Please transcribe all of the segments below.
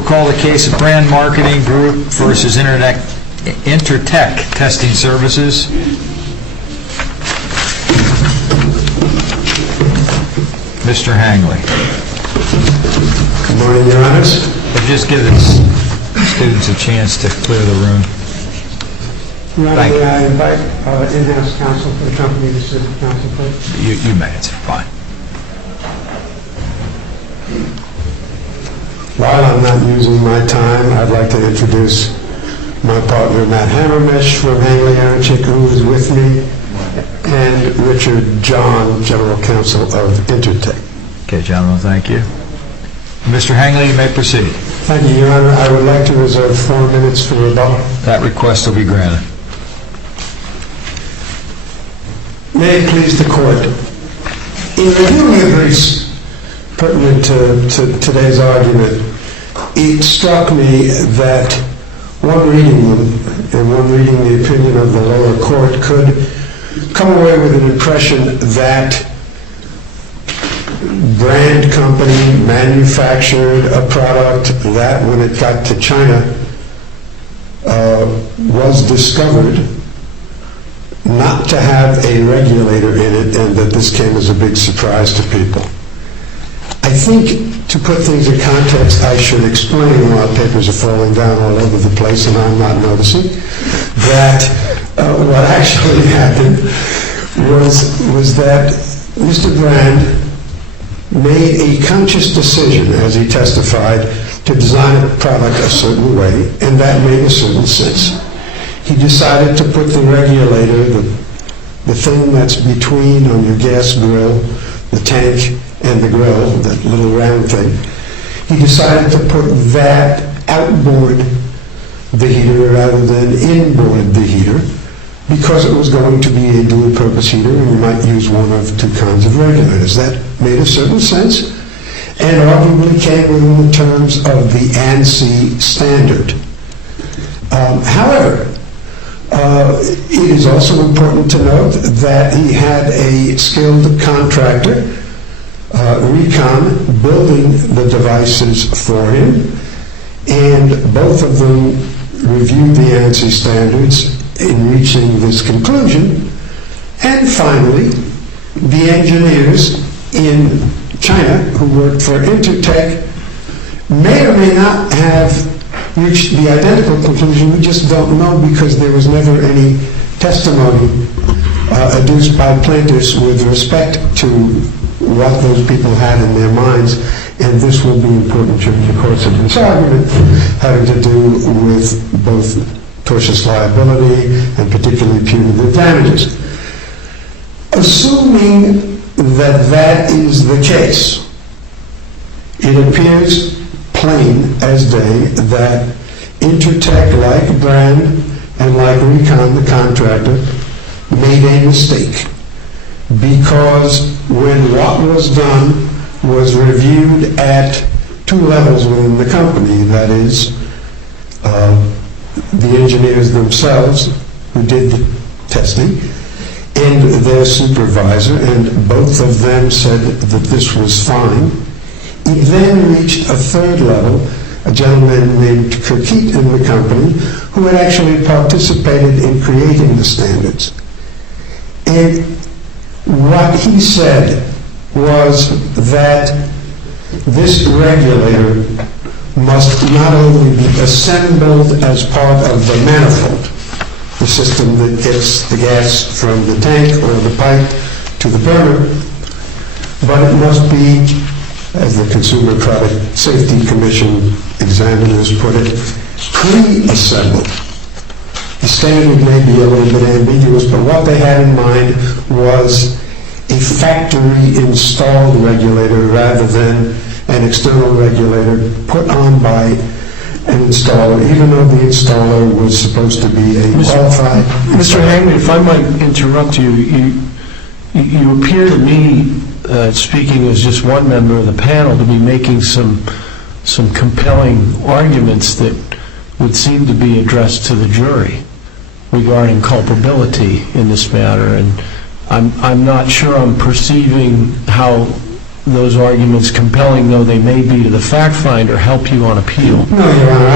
We'll call the case of Brand Marketing Group versus Intertek Testing Services. Mr. Hangley. Good morning, Your Honors. Just give the students a chance to clear the room. Your Honor, may I invite in-house counsel for the company to sit at counsel, please? You may, it's fine. While I'm not using my time, I'd like to introduce my partner, Matt Hammermesh from Hangley Aronchick, who is with me, and Richard John, General Counsel of Intertek. Okay, gentlemen, thank you. Mr. Hangley, you may proceed. Thank you, Your Honor. I would like to reserve 4 minutes for rebuttal. That request will be granted. May it please the Court. In reviewing the briefs pertinent to today's argument, it struck me that one reading them and one reading the opinion of the lower court could come away with an impression that brand company manufactured a product that, when it got to China, was discovered not to have a regulator in it, and that this came as a big surprise to people. I think, to put things in context, I should explain, while papers are falling down all over the place and I'm not noticing, that what actually happened was that Mr. Brand made a conscious decision, as he testified, to design a product a certain way, and that made a certain sense. He decided to put the regulator, the thing that's between on your gas grill, the tank and the grill, that little round thing, he decided to put that outboard the heater rather than inboard the heater, because it was going to be a dual-purpose heater and you might use one of two kinds of regulators. That made a certain sense and arguably came within the terms of the ANSI standard. However, it is also important to note that he had a skilled contractor, Recon, building the devices for him, and both of them reviewed the ANSI standards in reaching this conclusion. And finally, the engineers in China who worked for Intertek may or may not have reached the identical conclusion. We just don't know, because there was never any testimony adduced by plaintiffs with respect to what those people had in their minds, and this will be important during the course of this argument, having to do with both tortious liability and particularly punitive damages. Assuming that that is the case, it appears plain as day that Intertek, like Brand and like Recon, the contractor, made a mistake, because when what was done was reviewed at 2 levels within the company, that is, the engineers themselves who did the testing and their supervisor, and both of them said that this was fine. It then reached a 3rd level, a gentleman named Kirkit in the company, who had actually participated in creating the standards. And what he said was that this regulator must not only be assembled as part of the manifold, the system that gets the gas from the tank or the pipe to the burner, but it must be, as the Consumer Product Safety Commission examiners put it, pre-assembled. The standard may be a little bit ambiguous, but what they had in mind was a factory-installed regulator rather than an external regulator put on by an installer, even though the installer was supposed to be a qualified Mr. Hangley, if I might interrupt you, you appear to me, speaking as just one member of the panel, to be making some compelling arguments that would seem to be addressed to the jury regarding culpability in this matter, and I'm not sure I'm perceiving how those arguments, compelling though they may be to the fact finder, help you on appeal? No, Your Honor,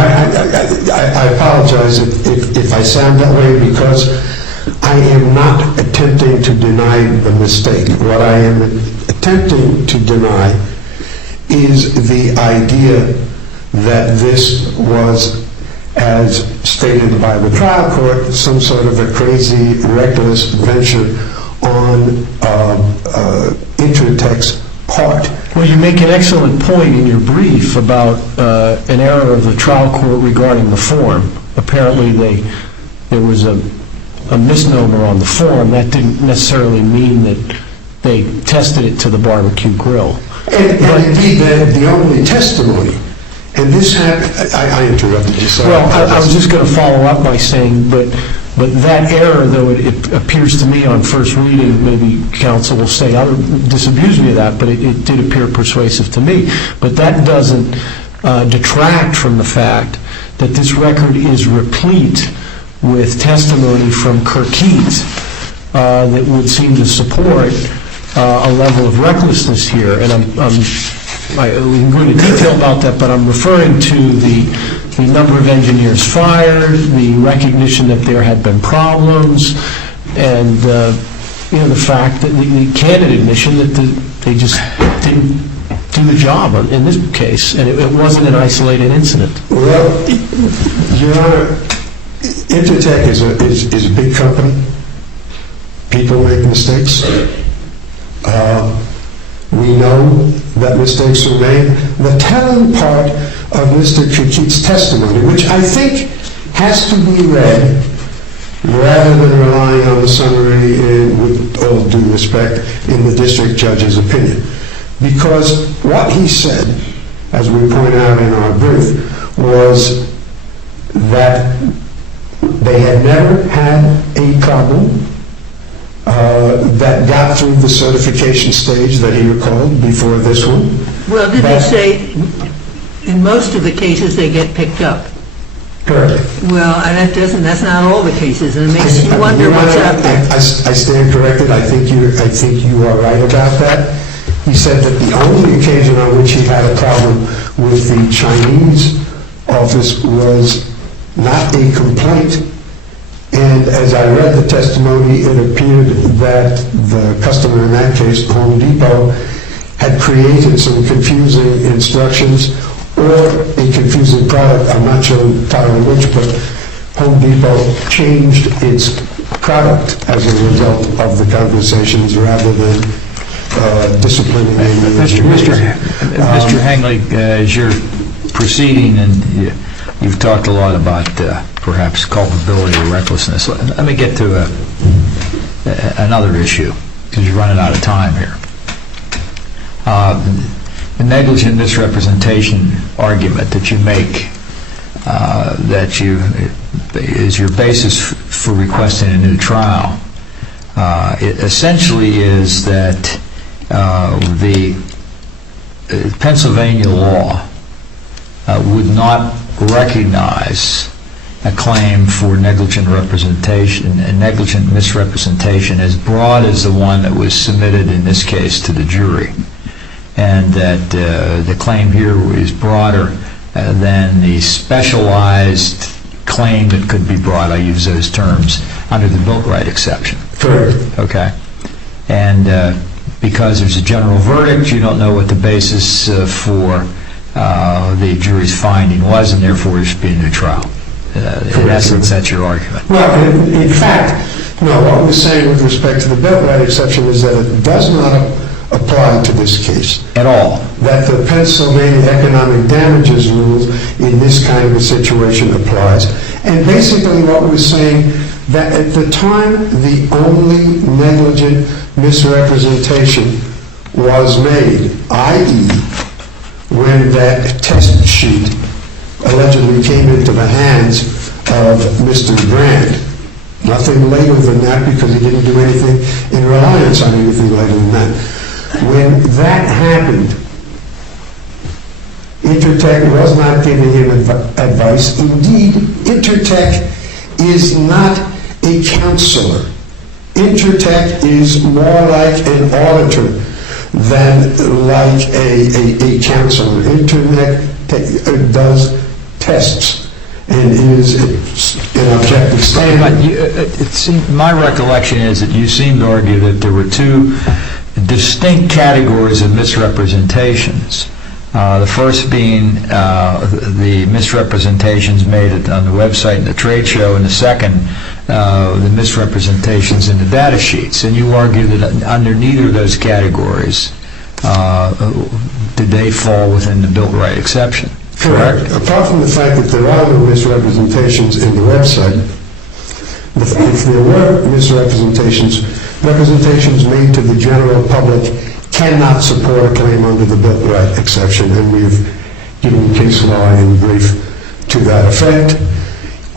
I apologize if I sound that way, because I am not attempting to deny the mistake. What I am attempting to deny is the idea that this was, as stated by the trial court, some sort of a crazy, reckless venture on Intertek's part. Well, you make an excellent point in your brief about an error of the trial court regarding the form. Apparently there was a misnomer on the form. That didn't necessarily mean that they tested it to the barbecue grill. And indeed, the only testimony, and this happened, I interrupted you, sorry. Well, I was just going to follow up by saying, but that error, though it appears to me on first reading, maybe counsel will say, disabuse me of that, but it did appear persuasive to me. But that doesn't detract from the fact that this record is replete with testimony from Kirkheet that would seem to support a level of recklessness here. And we can go into detail about that, but I'm referring to the number of engineers fired, the recognition that there had been problems, and the fact that the candid admission that they just didn't do the job in this case, and it wasn't an isolated incident. Well, Your Honor, Intertek is a big company. People make mistakes. We know that mistakes are made. The telling part of Mr. Kirkheet's testimony, which I think has to be read rather than relying on the summary, with all due respect, in the district judge's opinion. Because what he said, as we point out in our brief, was that they had never had a problem that got through the certification stage that he recalled before this one. Well, did they say in most of the cases they get picked up? Correct. Well, and that's not all the cases, and it makes you wonder what's out there. I stand corrected. I think you are right about that. He said that the only occasion on which he had a problem with the Chinese office was not a complaint. And as I read the testimony, it appeared that the customer in that case, Home Depot, had created some confusing instructions or a confusing product. I'm not sure entirely which, but Home Depot changed its product as a result of the conversations rather than disciplining the Mr. Hangley, as you're proceeding, and you've talked a lot about perhaps culpability or recklessness, let me get to another issue, because you're running out of time here. The negligent misrepresentation argument that you make, is your basis for requesting a new trial. It essentially is that the Pennsylvania law would not recognize a claim for negligent representation and negligent misrepresentation as broad as the one that was submitted in this case to the jury, and that the claim here is broader than the specialized claim that could be brought, I use those terms, under the Bill of Rights exception. Correct. Okay. And because there's a general verdict, you don't know what the basis for the jury's finding was, and therefore there should be a new trial. In essence, that's your argument. Well, in fact, no, what we're saying with respect to the Bill of Rights exception is that it does not apply to this case. At all. That the Pennsylvania economic damages rules in this kind of a situation applies. And basically what we're saying, that at the time the only negligent misrepresentation was made, i.e., when that test sheet allegedly came into the hands of Mr. Grant. Nothing later than that, because he didn't do anything in reliance on anything later than that. When that happened, Intertek was not giving him advice. Indeed, Intertek is not a counselor. Intertek is more like an auditor. than like a counselor. Intertek does tests and is an objective standard. My recollection is that you seem to argue that there were two distinct categories of misrepresentations. The first being the misrepresentations made on the website and the trade show, and the second, the misrepresentations in the data sheets. And you argue that under neither of those categories did they fall within the built right exception. Correct? Apart from the fact that there are no misrepresentations in the website, if there were misrepresentations, representations made to the general public cannot support a claim under the built right exception, and we've given case law in brief to that effect.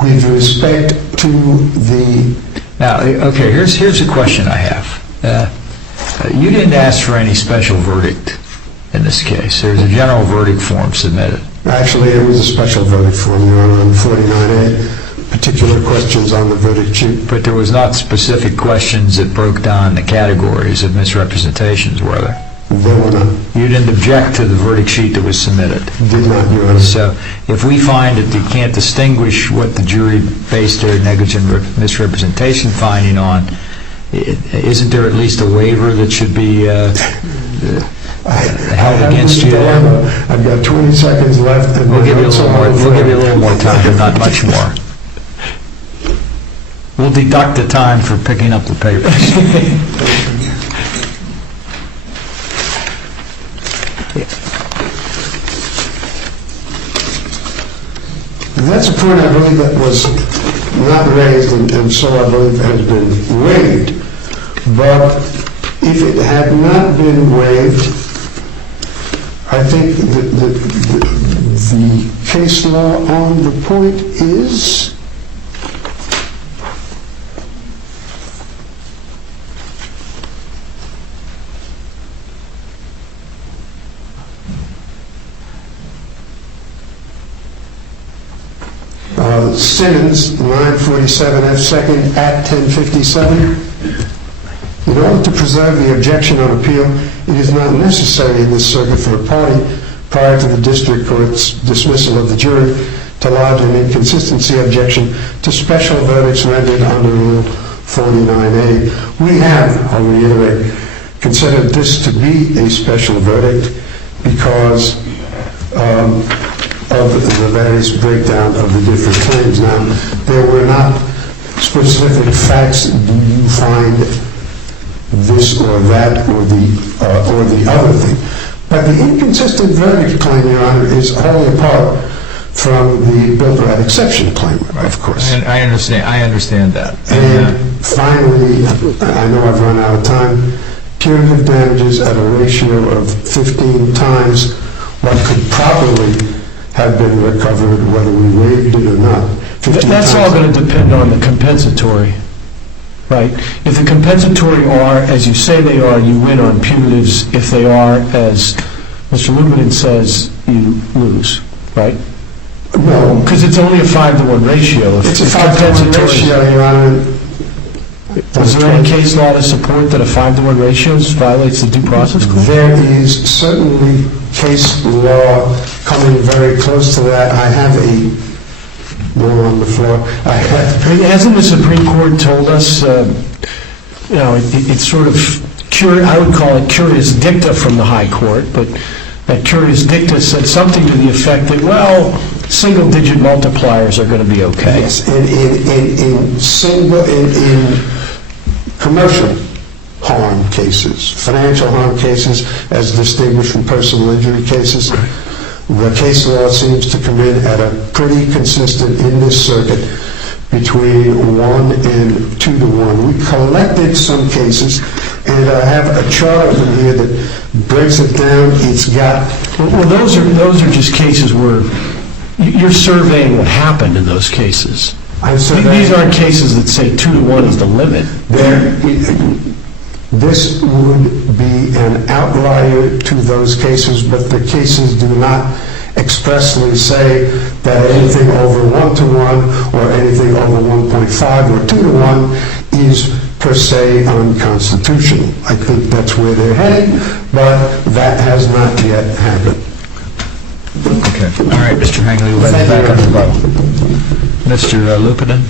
With respect to the... Now, okay, here's a question I have. You didn't ask for any special verdict in this case. There's a general verdict form submitted. Actually, it was a special verdict form, Your Honor, on 49A, particular questions on the verdict sheet. But there was not specific questions that broke down the categories of misrepresentations, were there? There were not. You didn't object to the verdict sheet that was submitted? Did not, Your Honor. So if we find that you can't distinguish what the jury based their negligent misrepresentation finding on, isn't there at least a waiver that should be held against you there? I've got 20 seconds left. And we'll give you a little more time, but not much more. We'll deduct the time for picking up the papers. That's a point I believe that was not raised, and so I believe has been waived. But if it had not been waived, I think that the case law on the point is Simmons, 947 F. 2nd at 1057. In order to preserve the objection on appeal, it is not necessary in this circuit for a party, prior to the district court's dismissal of the jury, to lodge an inconsistency objection to special verdicts rendered under Rule 49A. We have, I'll reiterate, considered this to be a special verdict because of the various breakdown of the different claims. Now, there were not specific facts. Do you find this or that or the other thing? But the inconsistent verdict claim, Your Honor, is wholly apart from the built right exception claim, of course. I understand that. And finally, I know I've run out of time, punitive damages at a ratio of 15 times what could probably have been recovered, whether we waived it or not. That's all going to depend on the compensatory, right? If the compensatory are, as you say they are, you win on punitives. If they are, as Mr. Lubenin says, you lose, right? No. Because it's only a 5-to-1 ratio. It's a 5-to-1 ratio, Your Honor. Is there any case law to support that a 5-to-1 ratio violates the due process clause? There is certainly case law coming very close to that. I have more on the floor. Hasn't the Supreme Court told us, it's sort of, I would call it curious dicta from the High Court, but that curious dicta said something to the effect that, well, single-digit multipliers are going to be okay. Yes, in commercial harm cases, financial harm cases, as distinguished from personal injury cases, the case law seems to come in at a pretty consistent in this circuit between 1 and 2-to-1. We collected some cases, and I have a chart of them here that breaks it down. It's got... Well, those are just cases where you're surveying what happened in those cases. These aren't cases that say 2-to-1 is the limit. This would be an outlier to those cases, but the cases do not expressly say that anything over 1-to-1 or anything over 1.5 or 2-to-1 is per se unconstitutional. I think that's where they're heading, but that has not yet happened. Okay. All right, Mr. Hangley, we'll let you back on the button. Mr. Lupinen?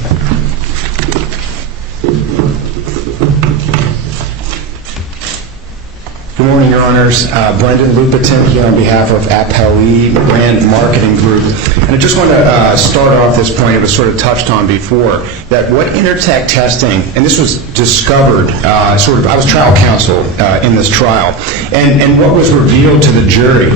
Good morning, Your Honors. Brendan Lupitin here on behalf of Appellee Brand Marketing Group. And I just want to start off this point, it was sort of touched on before, that what Intertek testing, and this was discovered, I was trial counsel in this trial, and what was revealed to the jury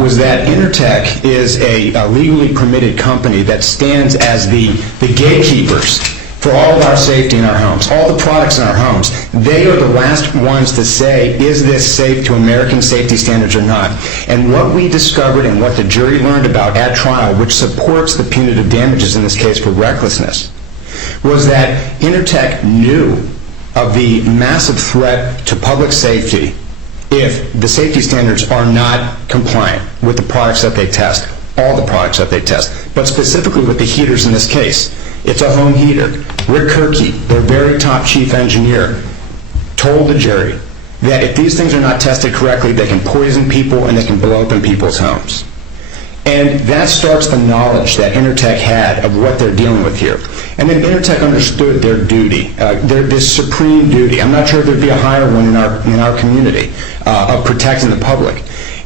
was that Intertek is a legally permitted company that stands as the gatekeepers for all of our safety in our homes, all the products in our homes. They are the last ones to say, is this safe to American safety standards or not? And what we discovered and what the jury learned about at trial, which supports the punitive damages in this case for recklessness, was that Intertek knew of the massive threat to public safety if the safety standards are not compliant with the products that they test, all the products that they test, but specifically with the heaters in this case. It's a home heater. Rick Kirky, their very top chief engineer, told the jury that if these things are not tested correctly, they can poison people and they can blow up in people's homes. And that starts the knowledge that Intertek had of what they're dealing with here. And then Intertek understood their duty, this supreme duty. I'm not sure if there'd be a higher one in our community of protecting the public.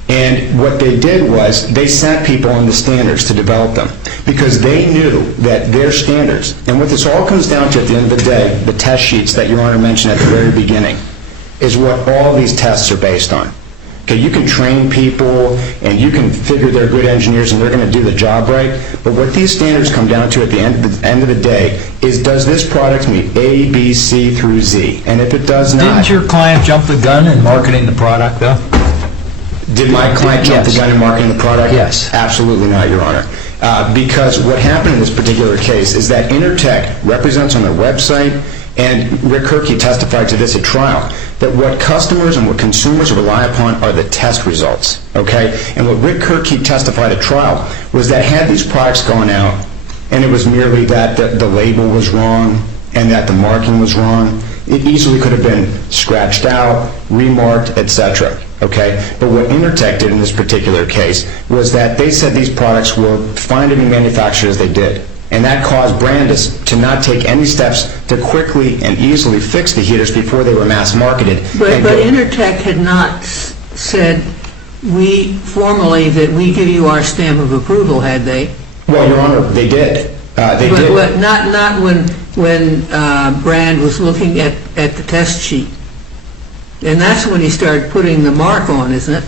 And what they did was they sent people on the standards to develop them because they knew that their standards, and what this all comes down to at the end of the day, the test sheets that Your Honor mentioned at the very beginning, is what all these tests are based on. Okay, you can train people and you can figure they're good engineers and they're going to do the job right, but what these standards come down to at the end of the day is, does this product meet A, B, C through Z? And if it does not... Didn't your client jump the gun in marketing the product, though? Did my client jump the gun in marketing the product? Yes. Absolutely not, Your Honor. Because what happened in this particular case is that Intertek represents on their website, and Rick Kirky testified to this at trial, that what customers and what consumers rely upon are the test results, okay? And what Rick Kirky testified at trial was that had these products gone out, and it was merely that the label was wrong and that the marking was wrong, it easily could have been scratched out, remarked, etc. Okay? But what Intertek did in this particular case was that they said these products were fine to be manufactured as they did. And that caused Brandis to not take any steps to quickly and easily fix the heaters before they were mass marketed. But Intertek had not said formally that we give you our stamp of approval, had they? Well, Your Honor, they did. They did. But not when Brand was looking at the test sheet. And that's when he started putting the mark on, isn't it?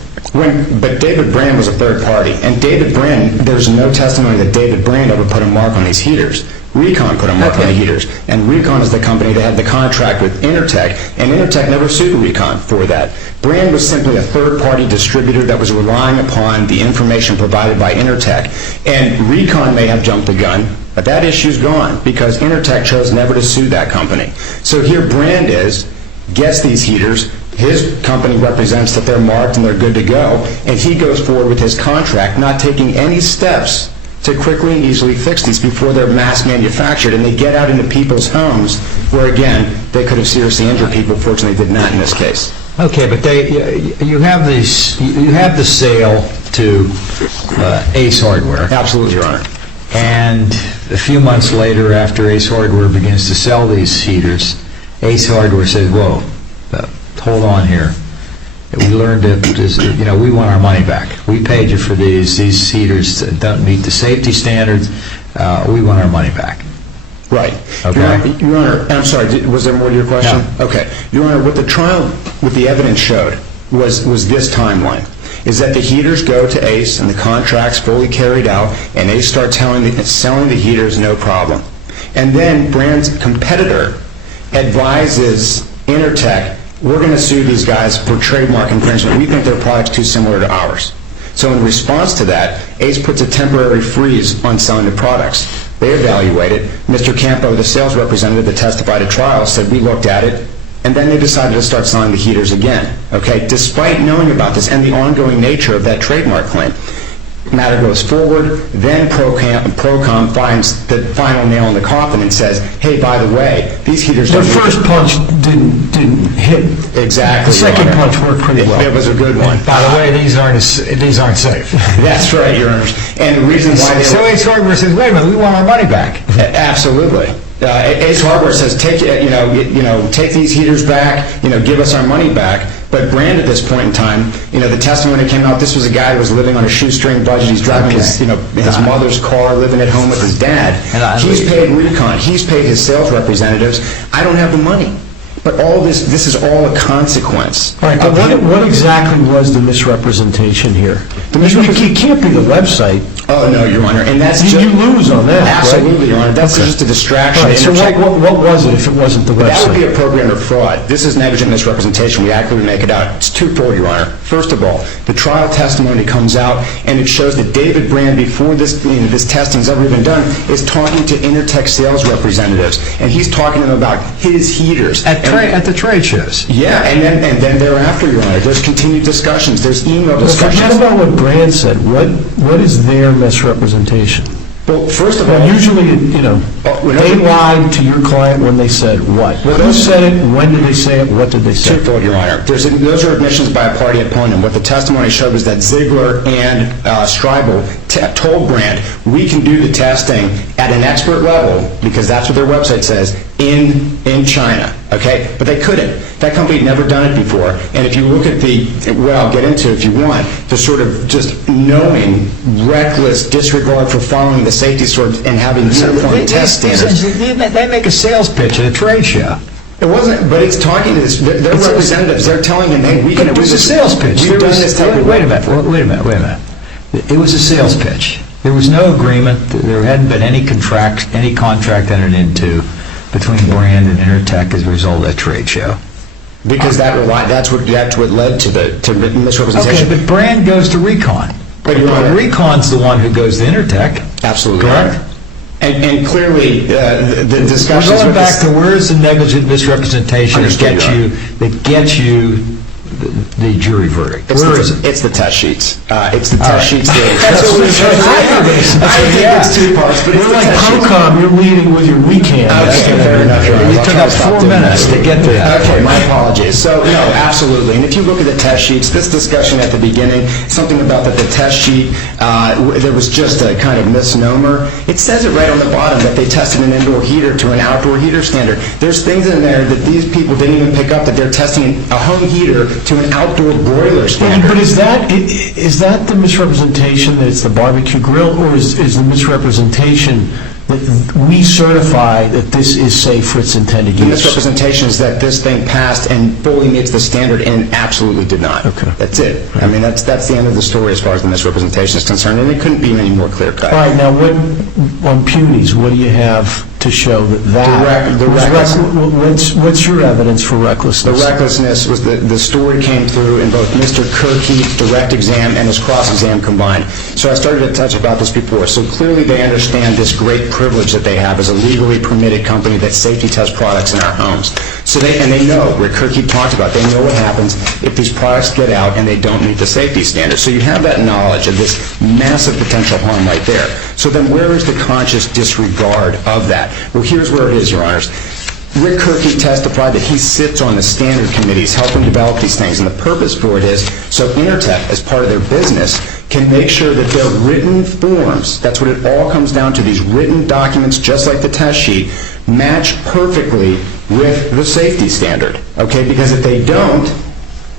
But David Brand was a third party. And David Brand, there's no testimony that David Brand ever put a mark on these heaters. Recon put a mark on the heaters. And Recon is the company that had the contract with Intertek. And Intertek never sued Recon for that. Brand was simply a third-party distributor that was relying upon the information provided by Intertek. And Recon may have jumped the gun, but that issue's gone because Intertek chose never to sue that company. So here Brand gets these heaters. His company represents that they're marked and they're good to go, and he goes forward with his contract, not taking any steps to quickly and easily fix these before they're mass manufactured, and they get out into people's homes where, again, they could have seriously injured people. Fortunately, they did not in this case. Okay, but you have the sale to Ace Hardware. Absolutely, Your Honor. And a few months later, after Ace Hardware begins to sell these heaters, Ace Hardware says, whoa, hold on here. We learned that, we want our money back. We paid you for these heaters don't meet the safety standards. We want our money back. Right. Okay. Your Honor, I'm sorry, was there more to your question? No. Okay. Your Honor, what the trial, what the evidence showed was this timeline, is that the heaters go to Ace and the contract's fully carried out, and Ace starts selling the heaters, no problem. And then Brand's competitor advises Intertek, we're going to sue these guys for trademark infringement. We think their product's too similar to ours. So in response to that, Ace puts a temporary freeze on selling the products. They evaluate it. Mr. Campo, the sales representative that testified at trial, said we looked at it, and then they decided to start selling the heaters again, okay, despite knowing about this and the ongoing nature of that trademark claim. matter goes forward, then Procom finds the final nail in the coffin and says, hey, by the way, these heaters The don't... first punch didn't hit. Exactly. The second Your Honor. punch worked pretty well. It was a good one. By the way, these aren't safe. That's right, Your Honor. And the reason why they So were... Ace Hardware says, wait a minute, we want our money back. Absolutely. Ace Hardware says, take these heaters back, give us our money back. But Brand, at this point in time, the testimony came out, this was a guy who was living on a shoestring budget. He's driving his mother's car, living at home with his dad. He's paid recon. He's paid his sales representatives. I don't have the money. But all this is all a consequence. All right, but what exactly was the misrepresentation here? It can't be the website. Oh, no, Your Honor. And that's You lose on that, Absolutely, right? Your Honor. That's just a distraction. All right, so what was it if it wasn't the That would be website? a program of fraud. This is negligent misrepresentation. We accurately make it out. It's twofold, Your Honor. First of all, the trial testimony comes out, and it shows that David Brand, before this testing's ever even done, is talking to Intertek sales representatives, and he's talking to them about his heaters. At the trade shows. Yeah, and then thereafter, Your Honor, there's continued discussions. There's email Forget discussions. about what Brand said. What is their misrepresentation? Well, first of all... Well, usually, they lied to your client when they said what? Who said it? When did they say it? What did they say? Twofold, Your Honor. Those are admissions by a party opponent. What the testimony showed was that Ziegler and Streibel told Brand, we can do the testing at an expert level, because that's what their website says, in China. Okay? But they couldn't. That company had never done it before. And if you look at what I'll get into if you want, the sort of just knowing, reckless disregard for following the safety sort and having uniform test standards. They make a sales pitch at a trade show. It wasn't, but it's talking to their representatives. They're telling him, hey, we can do It was a this. sales pitch. We've done this type of Wait a minute. It was a sales pitch. There was no agreement. There hadn't been any contract entered into between Brand and Intertek as a result of that trade show. Because that's what led to the misrepresentation. Okay, but Brand goes to Recon. But Your Honor, Recon's the one who goes to Intertek. absolutely Correct. right. And clearly, the We're discussions going with back to where's the negligent misrepresentation that gets you the jury verdict? Where is it? It's the test sheets. It's the test sheets. That's what we're trying to say. I think it's two parts, but it's You're the like test sheets. Procom, you're leading with your weekend. Okay, fair enough, Your Honor. You I'll took try up to stop 4 doing minutes that. to get to that. Okay, my apologies. So, no, absolutely. And if you look at the test sheets, this discussion at the beginning, something about that the test sheet, there was just a kind of misnomer. It says it right on the bottom that they tested an indoor heater to an outdoor heater standard. There's things in there that these people didn't even pick up, that they're testing a home heater to an outdoor broiler standard. But is that the misrepresentation that it's the barbecue grill, or is the misrepresentation that we certify that this is safe for its intended The use? misrepresentation is that this thing passed and fully meets the standard, and it absolutely did not. Okay. That's it. I mean, that's the end of the story as far as the misrepresentation is concerned, and it couldn't be any more clear-cut. All right, now on punies, what do you have to show what's your evidence for The recklessness? recklessness was the story came through in both Mr. Kirky's direct exam and his cross-exam combined. So I started to touch about this before. So clearly they understand this great privilege that they have as a legally permitted company that safety tests products in our homes. So they know, Rick Kirky talked about, they know what happens if these products get out and they don't meet the safety standards. So you have that knowledge of this massive potential harm right there. So then where is the conscious disregard of that? Well, here's where it is, Your Honors. Rick Kirky testified that he sits on the standard committees helping develop these things, and the purpose for it is so Intertek, as part of their business, can make sure that their written forms, that's what it all comes down to, these written documents, just like the test sheet, match perfectly with the safety standard, okay? Because if they don't,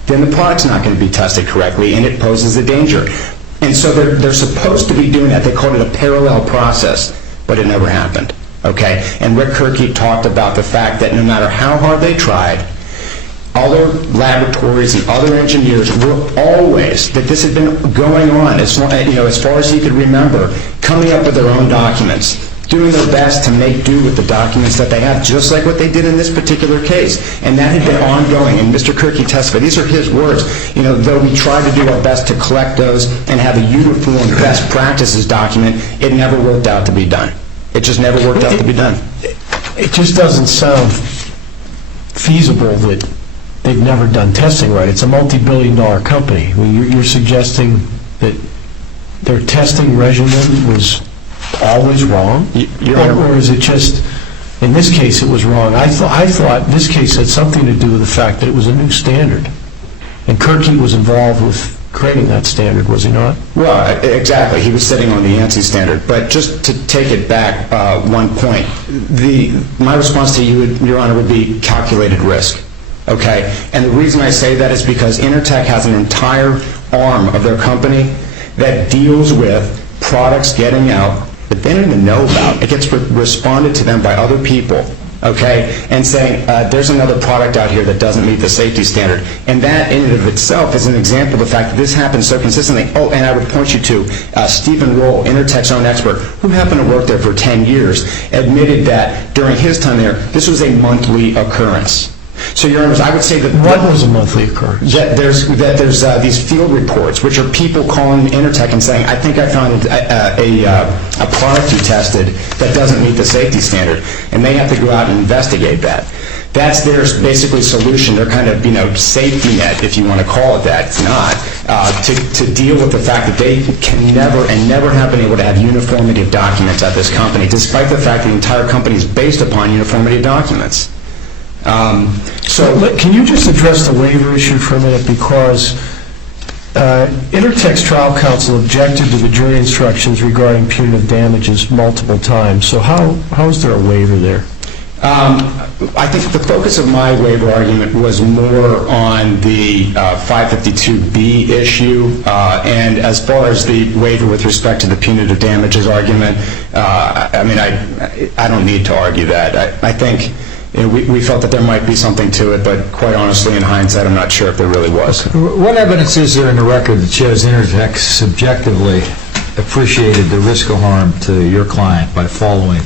then the product's not going to be tested correctly, and it poses a danger. And so they're supposed to be doing that. They called it a parallel process, but it never happened. Okay? And Rick Kirky talked about the fact that no matter how hard they tried, other laboratories and other engineers were always, that this had been going on as far as he could remember, coming up with their own documents, doing their best to make do with the documents that they have, just like what they did in this particular case. And that had been ongoing. And Mr. Kirky testified, these are his words, though we tried to do our best to collect those and have a uniform best practices document, it never worked out to be done. It just never worked out to be done. It just doesn't sound feasible that they've never done testing right. It's a multi-billion-dollar company. You're suggesting that their testing regimen was always wrong? Or is it just, in this case, it was wrong? I thought this case had something to do with the fact that it was a new standard. And Kirky was involved with creating that standard, was he not? Well, exactly. He was sitting on the ANSI standard. But just to take it back one point, my response to you, Your Honor, would be calculated risk. Okay? And the reason I say that is because Intertek has an entire arm of their company that deals with products getting out that they don't even know about. It gets responded to them by other people, okay, and saying, there's another product out here that doesn't meet the safety standard. And that in and of itself is an example of the fact that this happens so consistently. Oh, and I would point you to Stephen Roll, Intertek's own expert, who happened to work there for 10 years, admitted that during his time there, this was a monthly occurrence. So, Your Honor, I would say that... What was a monthly occurrence? That there's these field reports, which are people calling Intertek and saying, I think I found a product you tested that doesn't meet the safety standard, and they have to go out and investigate that. That's their basically solution, their kind of, safety net, if you want to call it that. It's not. To deal with the fact that they can never have been able to have uniformity of documents at this company, despite the fact the entire company is based upon uniformity of documents. Can you just address the waiver issue for a minute? Because Intertek's trial counsel objected to the jury instructions regarding punitive damages multiple times. So how is there a waiver there? I think the focus of my waiver argument was more on the 552B issue, and as far as the waiver with respect to the punitive damages argument, I don't need to argue that. I think we felt that there might be something to it, but quite honestly, in hindsight, I'm not sure if there really was. What evidence is there in the record that shows Intertek subjectively appreciated the risk of harm to your client by following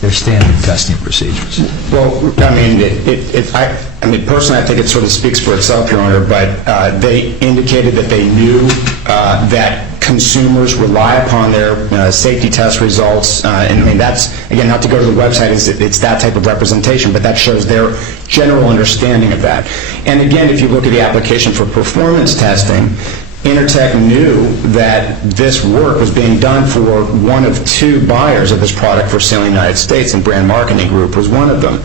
their standard testing procedures? Well, personally, I think it sort of speaks for itself, Your Honor, but they indicated that they knew that consumers rely upon their safety test results. That's, again, not to go to the website, it's that type of representation, but that shows their general understanding of that. And again, if you look at the application for performance testing, Intertek knew that this work was being done for one of two buyers of this product for sale in the United States, and Brand Marketing Group was one of them.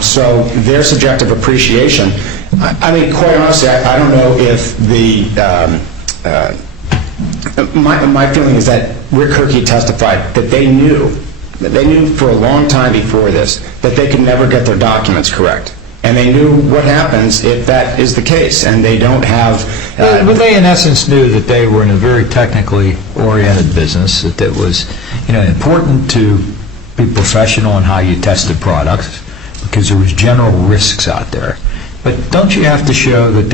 So their subjective appreciation, quite honestly, I don't know if my feeling is that Rick Kirky testified that they knew for a long time before this that they could never get their documents correct. And they knew what happens if that is the case, and they don't have... But they, in essence, knew that they were in a very technically oriented business, that it was important to be professional in how you tested products, because there was general risks out there. But don't you have to show that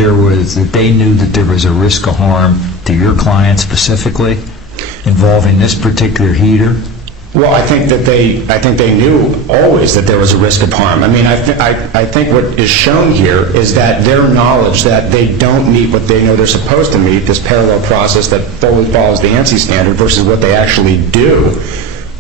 they knew that there was a risk of harm to your client specifically involving this particular heater? Well, I think they knew always that there was a risk of harm. I think what is shown here is that their knowledge that they don't meet what they know they're supposed to meet, this parallel process that fully follows the ANSI standard versus what they actually do,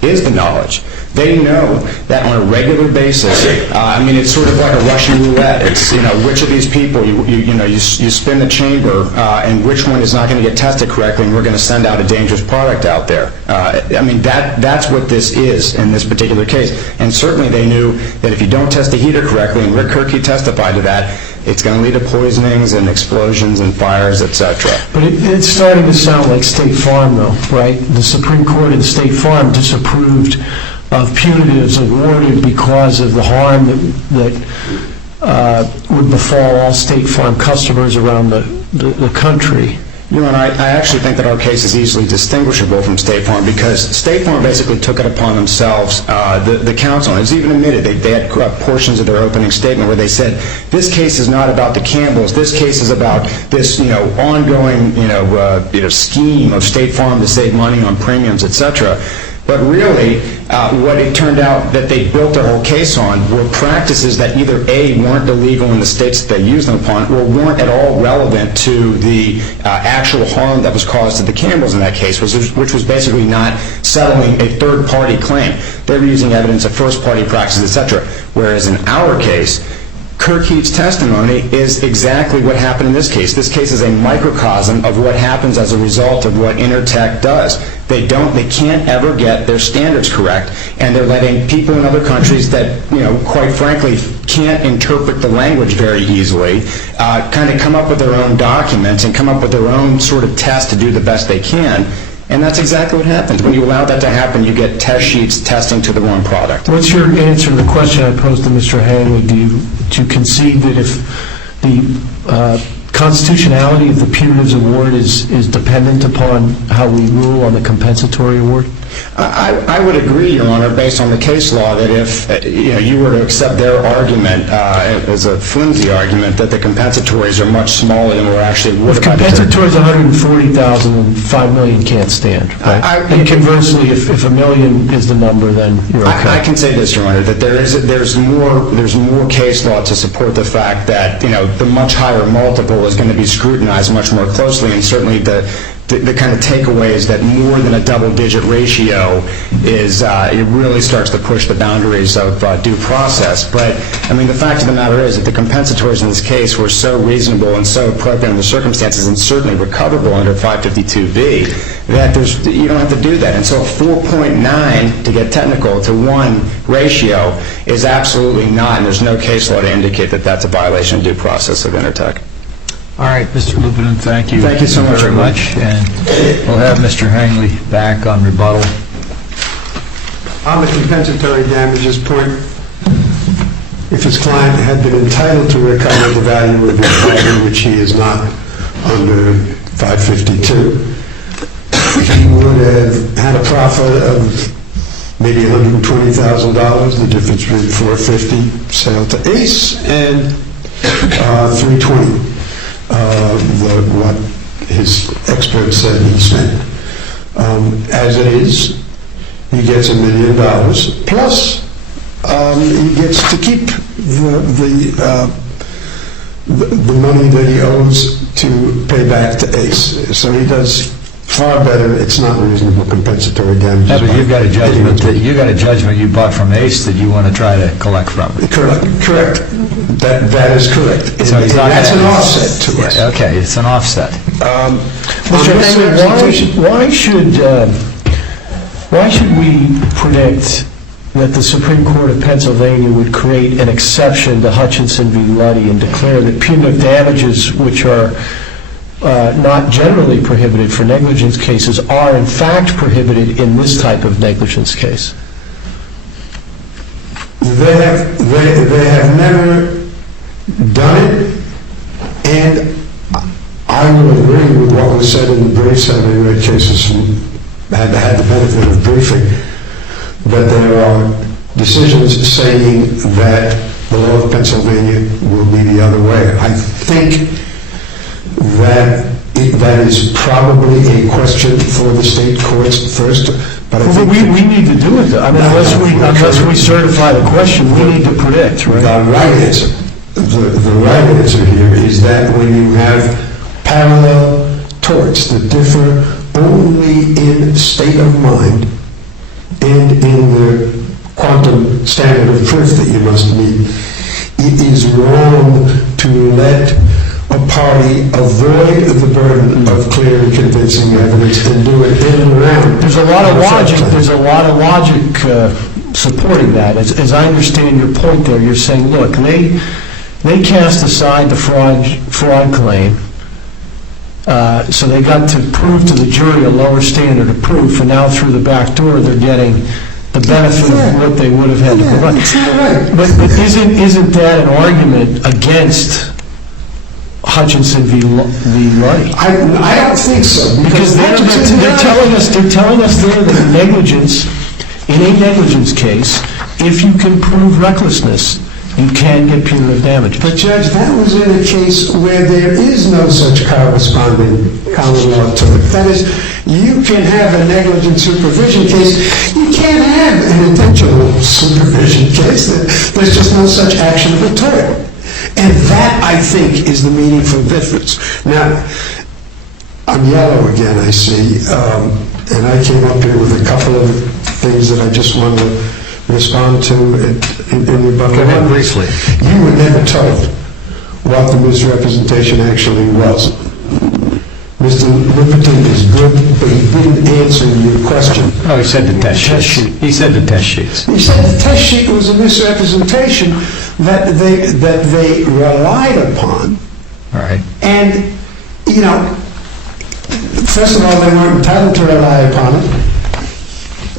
is the knowledge. They know that on a regular basis, it's sort of like a Russian roulette. It's, which of these people, you spin the chamber, and which one is not going to get tested correctly, and we're going to send out a dangerous product out there. That's what this is in this particular case. And certainly they knew that if you don't test the heater correctly, and Rick Kirky testified to that, it's going to lead to poisonings and explosions and fires, etc. But it's starting to sound like State Farm, though, right? The Supreme Court in State Farm disapproved of punitives awarded because of the harm that would befall all State Farm customers around the country. I actually think that our case is easily distinguishable from State Farm because State Farm basically took it upon themselves, the counsel, and it's even admitted, they had portions of their opening statement where they said, this case is not about the Campbells, this case is about this ongoing scheme of State Farm to save money on premiums, etc. But really, what it turned out that they built their whole case on were practices that either A, weren't illegal in the states that they used them upon, or weren't at all relevant to the actual harm that was caused to the Campbells in that case, which was basically not settling a third-party claim. They were using evidence of first-party practices, etc. Whereas in our case, Kirkheap's testimony is exactly what happened in this case. This case is a microcosm of what happens as a result of what Intertek does. They can't ever get their standards correct, and they're letting people in other countries that, quite frankly, can't interpret the language very easily, kind of come up with their own documents and come up with their own sort of test to do the best they can. And that's exactly what happens. When you allow that to happen, you get test sheets testing to the wrong product. What's your answer to the question I posed to Mr. Hanley? Do you concede that if the constitutionality of the punitives award is dependent upon how we rule on the compensatory award? I would agree, Your Honor, based on the case law, that if you were to accept their argument as a flimsy argument, that the compensatories are much smaller than we're actually would have. If compensatory is $140,000 and $5 million can't stand, right? And conversely, if $1 million is the number, then you're okay. I can say this, Your Honor, that there's more case law to support the fact that the much higher multiple is going to be scrutinized much more closely, and certainly the kind of takeaway is that more than a double-digit ratio it really starts to push the boundaries of due process. But, the fact of the matter is that the compensatories in this case were so reasonable and so appropriate in the circumstances and certainly recoverable under 552B that you don't have to do that. And so a 4.9, to get technical, to 1 ratio is absolutely not, and there's no case law to indicate that that's a violation of due process of Intertek. All right, Mr. Lupinen, thank you. Thank you so much, very much. And we'll have Mr. Hangley back on rebuttal. On the compensatory damages point, if his client had been entitled to recover the value of his property, which he is not under 552, he would have had a profit of maybe $120,000, the difference between 450 sale to Ace and 320. What his expert said he spent. As it is, he gets $1 million, plus he gets to keep the money that he owes to pay back to Ace. So he does far better. It's not reasonable compensatory damages. Yeah, but you've got a judgment you bought from Ace that you want to try to collect from. Correct. That is correct. So that's an offset to us. Yeah, okay, it's an offset. Mr. Hangley, why should we predict that the Supreme Court of Pennsylvania would create an exception to Hutchinson v. Luddy and declare that punitive damages, which are not generally prohibited for negligence cases, are in fact prohibited in this type of negligence case? They have never done it, and I would agree with what was said in the briefs, having read cases and had the benefit of briefing, but there are decisions saying that the law of Pennsylvania will be the other way. I think that is probably a question for the state courts first. But we need to do it, though. Unless we certify the question, we need to predict, right? The right answer here is that when you have parallel torts that differ only in state of mind and in the quantum standard of proof that you must meet, it is wrong to let a party avoid the burden of clear and convincing evidence and do it in and around. There's a lot of logic supporting that. As I understand your point there, you're saying, look, they cast aside the fraud claim, so they got to prove to the jury a lower standard of proof, and now through the back door they're getting the benefit of what they would have had to provide. Right. But isn't that an argument against Hutchinson v. Luddy? I don't think so. Because they're telling us there that negligence, in a negligence case, if you can prove recklessness, you can get punitive damages. But Judge, that was in a case where there is no such corresponding common law to it. That is, you can have a negligent supervision case. You can't have an intentional supervision case. There's just no such actionable tort. And that, I think, is the meaningful difference. Now, I'm yellow again, I see, and I came up here with a couple of things that I just want to respond to it in rebuttal. Go ahead briefly. You were never told what the misrepresentation actually was. Mr. Lippleton is good, but he didn't answer your question. Oh, he said the test sheets. He said the test sheets. He said the test sheet was a misrepresentation that they relied upon. All right. And, you know, first of all, they weren't entitled to rely upon it.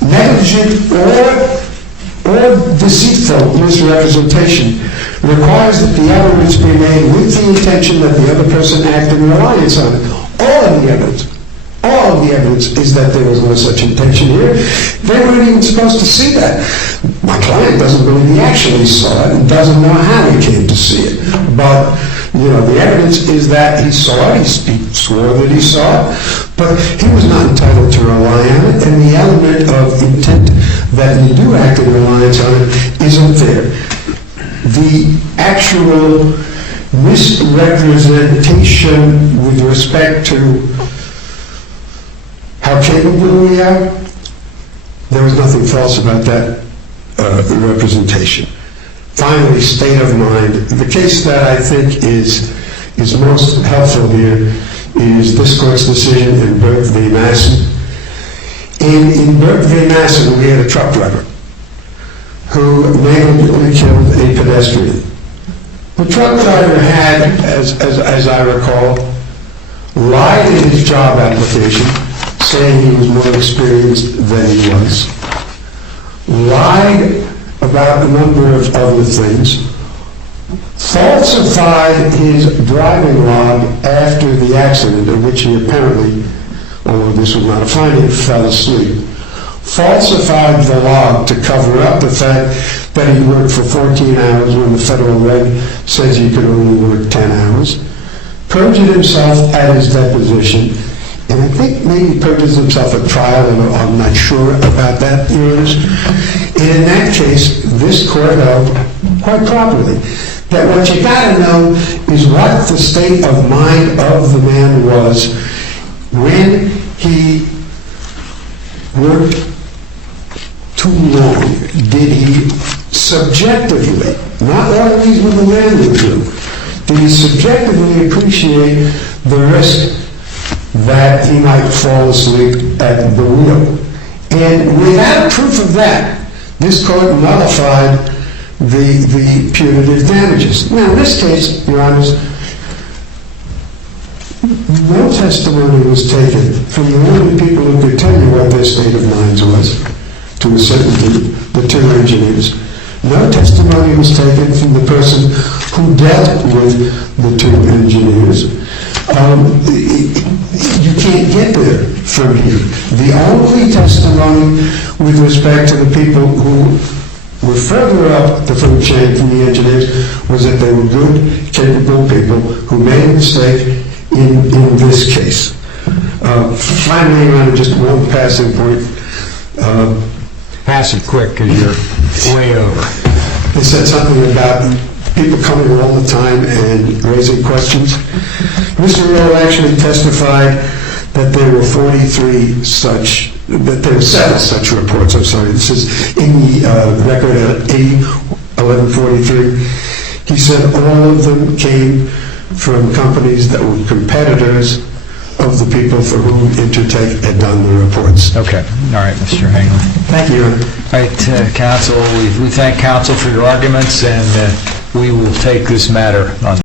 Negligent or deceitful misrepresentation requires that the evidence be made with the intention that the other person acted in reliance on it. All of the evidence is that there was no such intention here. They weren't even supposed to see that. My client doesn't believe he actually saw it and doesn't know how he came to see it. But, you know, the evidence is that he saw it, he swore that he saw it, but he was not entitled to rely on it, and the element of intent that you do act in reliance on it isn't there. The actual misrepresentation with respect to how capable we are, there was nothing false about that representation. Finally, state of mind. The case that I think is most helpful here is this court's decision in Burke v. Masson. In Burke v. Masson, we had a truck driver who negligently killed a pedestrian. The truck driver had, as I recall, lied in his job application, saying he was more experienced than he was, lied about a number of other things, falsified his driving log after the accident, in which he apparently, although this was not a finding, fell asleep, falsified the log to cover up the fact that he worked for 14 hours when the federal reg says he could only work 10 hours, perjured himself at his deposition, and I think maybe perjured himself at trial, and I'm not sure about that, yours. And in that case, this court held, quite properly, that what you gotta know is what the state of mind of the man was when he worked too long. Did he subjectively, not what a reasonable man would do, did he subjectively appreciate the risk that he might fall asleep at the wheel? And without proof of that, this court nullified the punitive damages. Now, in this case, Your Honors, no testimony was taken from the only people who could tell you what their state of minds was, to a certainty, the two engineers. No testimony was taken from the person who dealt with the two engineers. You can't get there from here. The only testimony with respect to the people who were further up the food chain from the engineers was that they were good, capable people who made a mistake in this case. Finally, Your Honor, just one passing point. Pass it quick, because you're way over. They said something about people coming all the time and raising questions. Mr. Rowe actually testified that there were 43 such, that there were 7 such reports. I'm sorry, this is in the record at 1143. He said all of them came from companies that were competitors of the people for whom Intertek had done the reports. Okay. All right, Mr. Hangley. Thank you, Your Honor. All right, counsel, we thank counsel for your arguments, and we will take this matter on